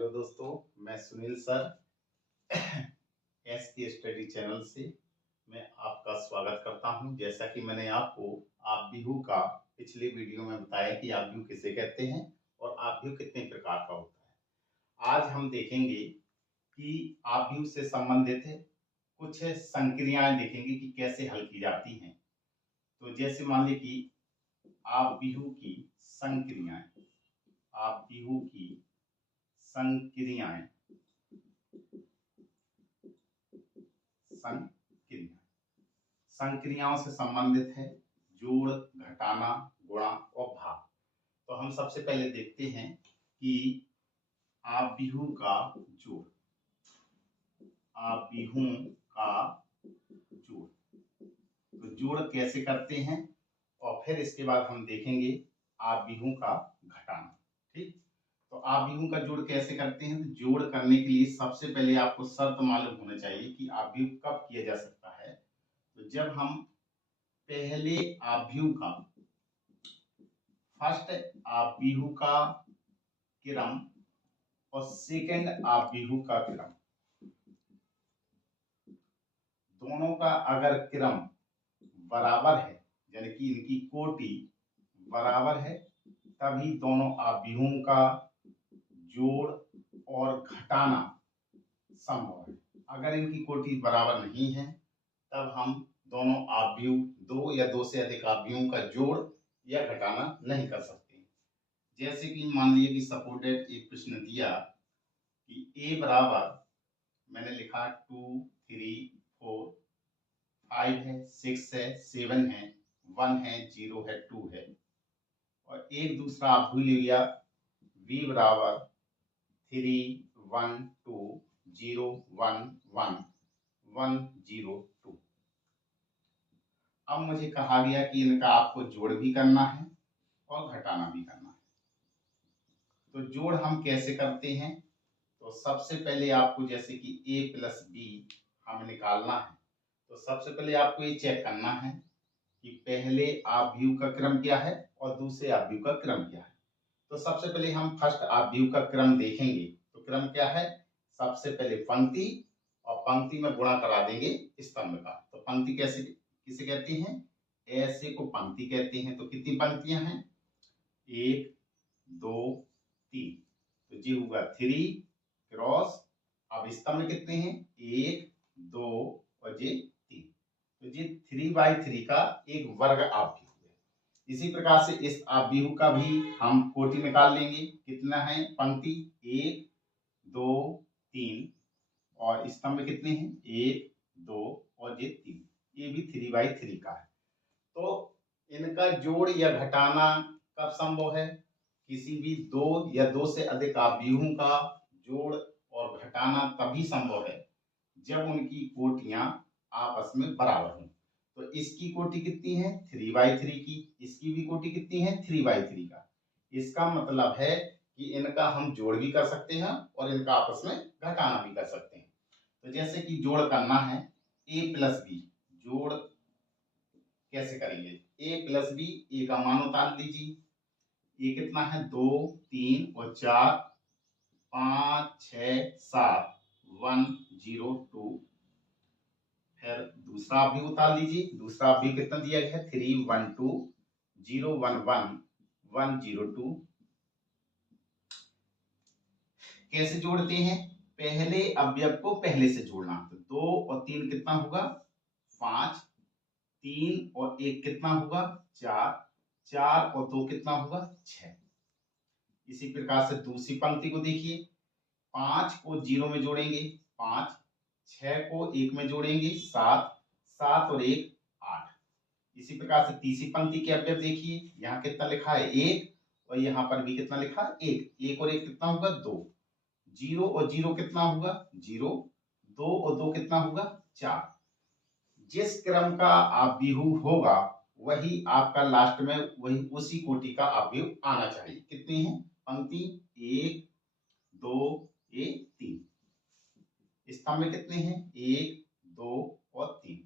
Hello दोस्तों, मैं Sunil sir S के स्टडी चैनल से मैं आपका स्वागत करता हूं। जैसा कि मैंने आपको आव्यूह का पिछले वीडियो में बताया कि आव्यूह किसे कहते हैं और आव्यूह कितने प्रकार का होता है। आज हम देखेंगे कि आव्यूह से संबंधित कुछ संक्रियाएं देखेंगे कि कैसे हल की जाती हैं। तो जैसे मान लीजिए कि आव्यूह की संक्रियाएं, आव्यूह की संक्रियाएं, संक्रियाओं से संबंधित है जोड़, घटाना, गुणा और भाग। तो हम सबसे पहले देखते हैं कि आव्यूह का जोड़, आव्यूहों का जोड़, तो जोड़ कैसे करते हैं और फिर इसके बाद हम देखेंगे आव्यूहों का घटाना। ठीक, तो आव्यूहों का जोड़ कैसे करते हैं। तो जोड़ करने के लिए सबसे पहले आपको शर्त मालूम होना चाहिए कि आव्यूह कब किया जा सकता है। तो जब हम पहले आव्यूह का, फर्स्ट आव्यूह का क्रम और सेकंड आव्यूह का क्रम, दोनों का अगर क्रम बराबर है, यानी कि इनकी कोटि बराबर है, तभी दोनों आव्यूहों का जोड़ और घटाना संभव है। अगर इनकी कोटि बराबर नहीं है तब हम दोनों आव्यूह, दो या दो से अधिक आव्यूहों का जोड़ या घटाना नहीं कर सकते। जैसे कि मान लीजिए कि सपोर्टेड एक प्रश्न दिया कि a बराबर, मैंने लिखा 2, 3, 4, 5 है, 6 है, 7 है, 1 है, 0 है, 2 है, और एक दूसरा आव्यूह ले लिया b बराबर 3, 1, 2, 0, 1, 1, 1, 0, 2। अब मुझे कहा गया कि इनका आपको जोड़ भी करना है और घटाना भी करना है। तो जोड़ हम कैसे करते हैं। तो सबसे पहले आपको, जैसे कि a प्लस बी हमें निकालना है, तो सबसे पहले आपको ये चेक करना है कि पहले आव्यूह का क्रम क्या है और दूसरे आव्यूह का क्रम क्या है। तो सबसे पहले हम फर्स्ट आव्यूह का क्रम देखेंगे। तो क्रम क्या है, सबसे पहले पंक्ति, और पंक्ति में गुणा करा देंगे स्तंभ का। तो पंक्ति कैसे किसे कहते हैं, ऐसे को पंक्ति कहते हैं। तो कितनी पंक्तियां हैं, 1, 2, 3, तो ये होगा 3 क्रॉस, अब स्तंभ कितने हैं, 1, 2 और ये 3, तो ये 3/3 का एक वर्ग आव्यूह है। इसी प्रकार से इस आव्यूह का भी हम कोटि निकाल लेंगे। कितना है, पंक्ति 1, 2, 3 और स्तंभ कितने हैं, 1, 2 और ये 3, ये भी 3/3 का है। तो इनका जोड़ या घटाना कब संभव है, किसी भी दो या दो से अधिक आव्यूहों का जोड़ और घटाना तभी संभव है जब उनकी कोटियां आपस में बराबर हों। तो इसकी कोटि कितनी है, 3/3 की, इसकी भी कोटि कितनी है, 3/3 का। इसका मतलब है कि इनका हम जोड़ भी कर सकते हैं और इनका आपस में घटाना भी कर सकते हैं। तो जैसे कि जोड़ करना है a प्लस बी, जोड़ कैसे करेंगे, a प्लस बी, a का मान उतार लीजिए। ये कितना है, 2, 3 और 4, 5, 6, 7, 1, 0, 2। फिर दूसरा भी उतार लीजिए। दूसरा भी कितना दिया गया है, 3, 1, 2, 0, 1, 1, 1, 0, 2। कैसे जोड़ते हैं, पहले अवयव को पहले से जोड़ना। तो 2 और 3 कितना होगा, 5, 3 और 1 कितना होगा, 4, 4 और 2 कितना होगा, 6। इसी प्रकार से दूसरी पंक्ति को देखिए, 5 को 0 में जोड़ेंगे 5, 6 को 1 में जोड़ेंगे 7, 7 और 1 8। इसी प्रकार से तीसरी पंक्ति के अवयव देखिए, यहाँ कितना लिखा है, 1, और यहाँ पर भी कितना लिखा है, 1, 1 और 1 कितना होगा, 2, 0 और 0 कितना होगा, 0, 2 और 2 कितना होगा, 4। जिस क्रम का आव्यूह होगा वही आपका लास्ट में वही उसी कोटि का आव्यूह आना चाहिए। कितने हैं, पंक्ति 1, 2, 3, स्तंभ में कितने हैं, 1, 2 और 3।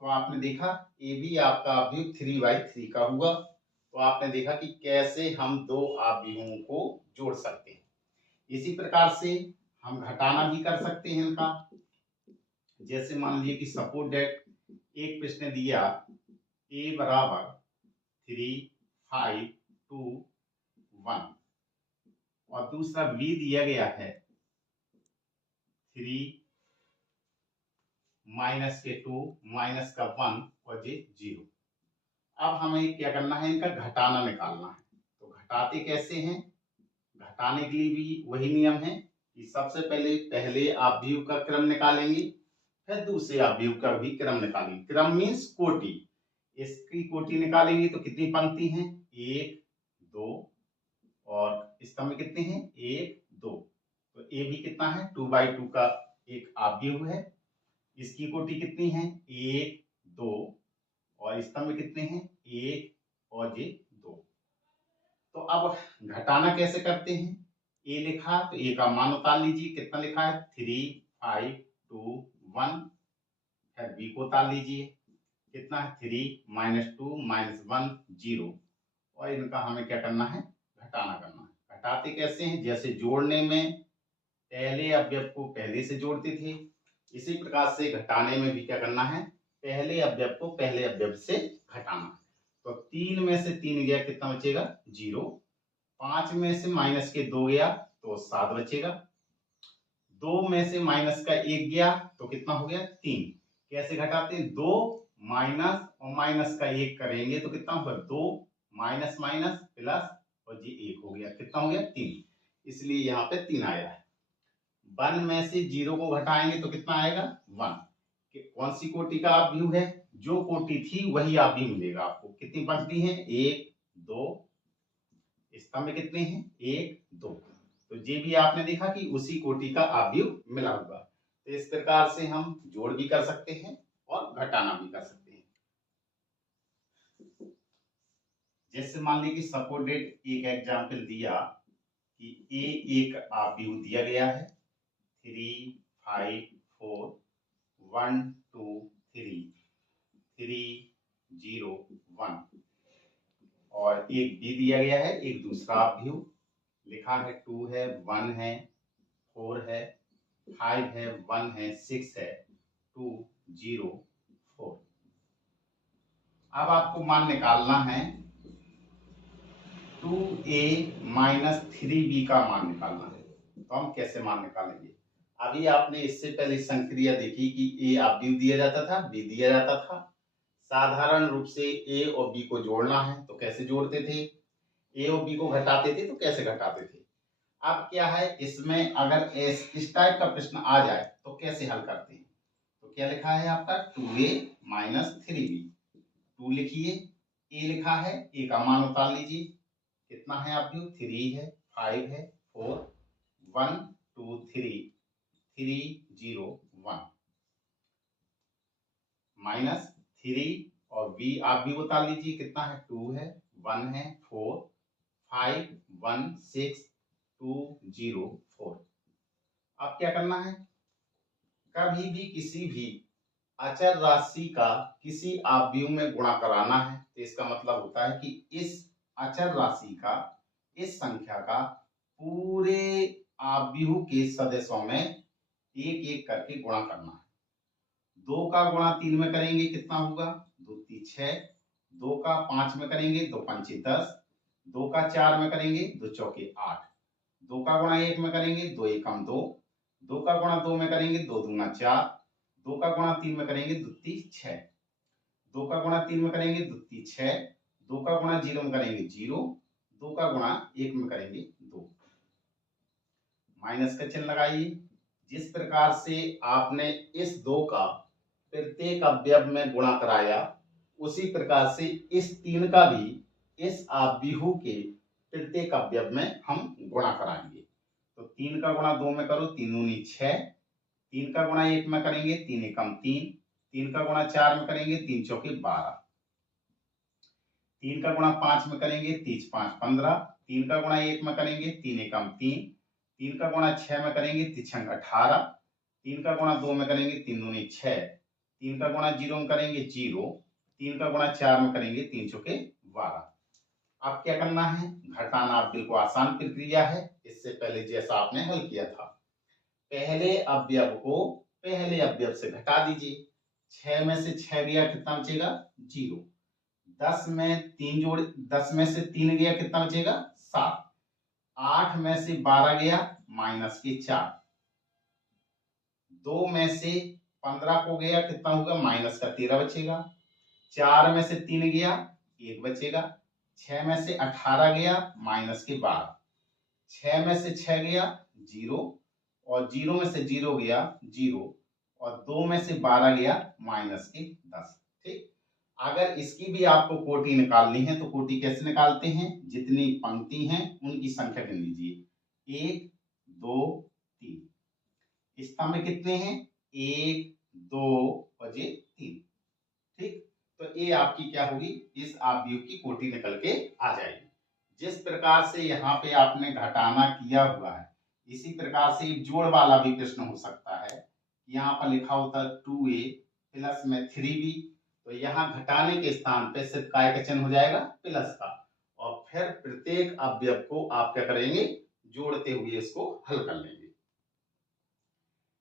तो आपने देखा ये भी आपका आव्यूह 3/3 का हुआ। तो आपने देखा कि कैसे हम दो आव्यूहों को जोड़ सकते हैं। इसी प्रकार से हम घटाना भी कर सकते हैं इनका। जैसे मान लीजिए कि सपोज दैट एक प्रश्न दिया a बराबर 3, 5, 2, 1 और दूसरा b दिया गया है 3 माइनस के 2 माइनस का 1 और ये 0। अब हमें क्या करना है, इनका घटाना निकालना है। तो घटाते कैसे हैं? घटाने के लिए भी वही नियम है कि सबसे पहले अवयव का क्रम निकालेंगे, फिर दूसरे अवयव का भी क्रम निकालेंगे। क्रम मीन्स कोटि। इसकी कोटि निकालेंगे तो कितनी पंक्ति हैं? 1, 2 और स्तंभ कितने हैं? 1, 2। तो ए भी कितना है? 2/2 का एक अवयव है। इसकी कोटि कितनी है? 1, 2 और स्तंभ कितने हैं? 1 और ये 2। तो अब घटाना कैसे करते हैं? ए लिखा तो ए का मान उतार लीजिए। कितना लिखा है? 3, 5, 2, 1। फिर बी को उतार लीजिए। कितना है? 3 माइनस 2 माइनस 1 0। और इनका हमें क्या करना है? घटाना करना है। घटाते कैसे हैं? जैसे जोड़ने में पहले अवयव को पहले से जोड़ते थे, इसी प्रकार से घटाने में भी क्या करना है? पहले अवयव को पहले अवयव से घटाना। तो 3 में से 3 गया, कितना बचेगा? 0। 5 में से माइनस के 2 गया तो 7 बचेगा। 2 में से माइनस का 1 गया तो कितना हो गया? 3। कैसे घटाते हैं? 2 माइनस और माइनस का 1 करेंगे तो कितना होगा? 2 माइनस माइनस प्लस और ये 1 हो गया। कितना हो गया? 3। इसलिए यहाँ पे 3 आया है। 1 में से 0 को घटाएंगे तो कितना आएगा? 1। कौन सी कोटि का अवयव है? जो कोटि थी वही अवयव मिलेगा आपको। कितनी पंक्ति है? 1, 2। स्तंभ कितने हैं? 1, 2। तो ये भी आपने देखा कि उसी कोटि का अवयव मिला हुआ। तो इस प्रकार से हम जोड़ भी कर सकते हैं और घटाना भी कर सकते हैं। जैसे मान लीजिए कि सपोज डेट एक एग्जाम्पल दिया कि ए एक अवयव दिया गया है 3, 5, 4, 1, 2, 3, 3, 0, 1 और एक बी दिया गया है एक दूसरा अवयव। लिखा है 2 है, 1 है, 4 है, 5 है, 1 है, 6 है, 2, 0, 4। अब आपको मान निकालना है 2a माइनस 3b का मान निकालना है। तो हम कैसे मान निकालेंगे? अभी आपने इससे पहले संक्रिया देखी कि a अवयव दिया जाता था, b दिया जाता था। साधारण रूप से a और b को जोड़ना है तो कैसे जोड़ते थे? a और b को घटाते थे तो कैसे घटाते थे? अब क्या है, इसमें अगर इस टाइप का प्रश्न आ जाए तो कैसे हल करते हैं? तो क्या लिखा है आपका? 2a minus 3b। 2 लिखिए, a लिखा है, a का मान उतार लीजिए। कितना है अवयव? 3 है, 5 है, 4, 1, 2, 3, 3, 0, 1 माइनस 3 और b आप भी उतार लीजिए। कितना है? 2 है, 1 है, 4, 5, 1, 6, 2, 0, 4। अब क्या करना है? कभी भी किसी भी अचर राशि का किसी अवयव में गुणा कराना है तो इसका मतलब होता है कि इस अचर राशि का, इस संख्या का पूरे अवयव के सदस्यों में एक एक करके गुणा करना है। 2 का गुणा 3 में करेंगे कितना होगा? 2 3 6। 2 का 5 में करेंगे 2 5 10। 2 का 4 में करेंगे 2 चौके 8। 2 का गुणा 1 में करेंगे 2 एकम 2। 2 का गुणा 2 में करेंगे 2 दूना 4। 2 का गुणा 3 में करेंगे 2 3 6। 2 का गुणा 3 में करेंगे 2 3 6। 2 का गुणा 0 में करेंगे 0। 2 का गुणा 1 में करेंगे 2। माइनस का चिन्ह लगाइए। जिस प्रकार से आपने इस 2 का प्रत्येक अवयव में गुणा कराया उसी प्रकार से इस 3 का भी इस अवयव के प्रत्येक अवयव में हम गुणा कराएंगे। तो 3 का गुणा 2 में करो 3 दूनी 6। 3 का गुणा 1 में करेंगे 3 एकम 3। 3 का गुणा 4 में करेंगे 3 चौके 12। 3 का गुणा 5 में करेंगे 3 5 15। 3 का गुणा 1 में करेंगे 3 एकम 3। 3 का गुणा 6 में करेंगे 3 छंग 18। 3 का गुणा 2 में करेंगे 3 दूनी 6। 3 का गुणा 0 में करेंगे 0। 3 का गुणा 4 में करेंगे 3 चौके 12। अब क्या करना है? घटाना बिल्कुल आसान प्रक्रिया है। इससे पहले जैसा आपने हल किया था। पहले अवयव को पहले अवयव से घटा दीजिए। 6 में से 6 गया कितना बचेगा 0। 10 में 3 गया कितना बचेगा 7। 8 में से 12 गया -4। 2 में से 15 को गया कितना होगा -13 बचेगा। 4 में से 3 गया 1 बचेगा। 6 में से 18 गया -12। 6 में से 6 गया 0 और 0 में से 0 गया 0 और 2 में से 12 गया -10। ठीक, अगर इसकी भी आपको कोटि निकालनी है तो कोटि कैसे निकालते हैं, जितनी पंक्ति हैं उनकी संख्या गिन लीजिए। 1 2 3। स्तंभ में कितने हैं 1 2 और ये 3। ठीक, तो ये आपकी क्या होगी, इस अवयव की कोटि निकल के आ जाएगी। जिस प्रकार से यहाँ पे आपने घटाना किया हुआ है, इसी प्रकार से एक जोड़ वाला भी प्रश्न हो सकता है। यहाँ पर लिखा होता 2a प्लस में 3b, तो यहाँ घटाने के स्थान पे सिर्फ काय का चिन्ह हो जाएगा प्लस का, और फिर प्रत्येक अवयव को आप क्या करेंगे जोड़ते हुए इसको हल कर लेंगे।